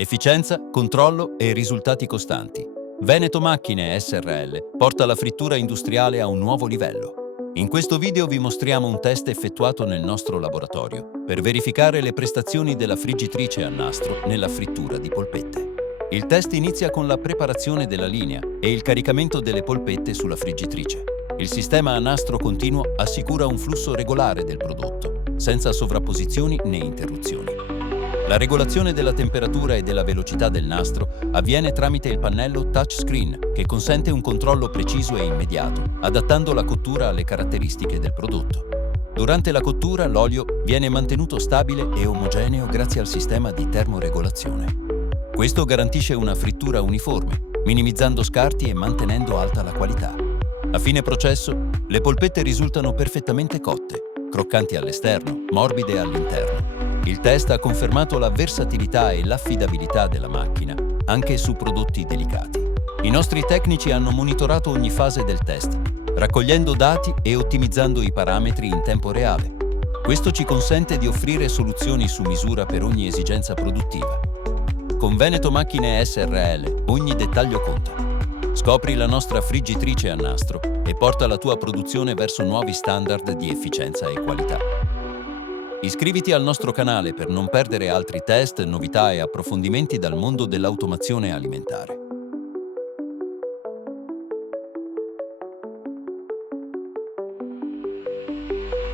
Efficienza, controllo e risultati costanti. Veneto Macchine Srl porta la frittura industriale a un nuovo livello. In questo video vi mostriamo un test effettuato nel nostro laboratorio per verificare le prestazioni della friggitrice a nastro nella frittura di polpette. Il test inizia con la preparazione della linea e il caricamento delle polpette sulla friggitrice. Il sistema a nastro continuo assicura un flusso regolare del prodotto, senza sovrapposizioni né interruzioni. La regolazione della temperatura e della velocità del nastro avviene tramite il pannello touchscreen, che consente un controllo preciso e immediato, adattando la cottura alle caratteristiche del prodotto. Durante la cottura, l'olio viene mantenuto stabile e omogeneo grazie al sistema di termoregolazione. Questo garantisce una frittura uniforme, minimizzando scarti e mantenendo alta la qualità. A fine processo, le polpette risultano perfettamente cotte, croccanti all'esterno, morbide all'interno. Il test ha confermato la versatilità e l'affidabilità della macchina, anche su prodotti delicati. I nostri tecnici hanno monitorato ogni fase del test, raccogliendo dati e ottimizzando i parametri in tempo reale. Questo ci consente di offrire soluzioni su misura per ogni esigenza produttiva. Con Veneto Macchine Srl ogni dettaglio conta. Scopri la nostra friggitrice a nastro e porta la tua produzione verso nuovi standard di efficienza e qualità. Iscriviti al nostro canale per non perdere altri test, novità e approfondimenti dal mondo dell'automazione alimentare.